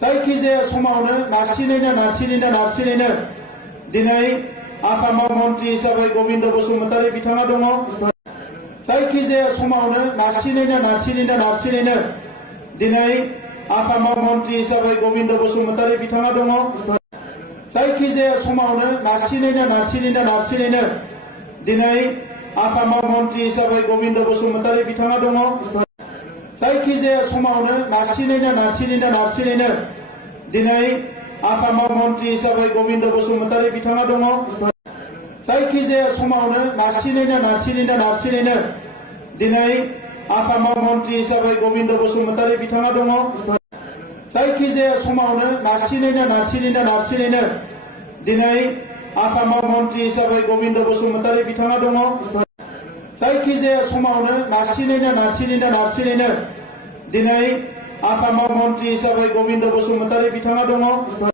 जायखिजाया समावनो नारसिनैनो दिनै आसामाव मन्त्रि हिसाबै गबिन्द बसुमतारी बिथाङा दङ। जायखिजाया समावनो नारसिनैनो दिनै आसामाव मन्त्रि हिसाबै गबिन्द बसुमतारी बिथाङा दङ। जायखिजाया समावनो नारसिनैनो दिनै आसामाव मन्त्रि हिसाबै गबिन्द बसुमतारी बिथाङा दङ। जायखिजाया समावनो नारसिनैनो दिनै आसामाव मन्त्रि हिसाबै गबिन्द बसुमतारी बिथाङा दङ। जायखिजाया समावनो नारसिनैनो दिनै आसामाव मन्त्रि हिसाबै गबिन्द बसुमतारी बिथाङा दङ। जायखिजाया समावनो नारसिनैनो दिनै आसामाव मन्त्रि हिसाबै गबिन्द बसुमतारी बिथाङा दङ। जायखिजाया समावनो नारसिनैनो दिनै आसामाव मन्त्रि हिसाबै गबिन्द बसुमतारी बिथाङा दङ।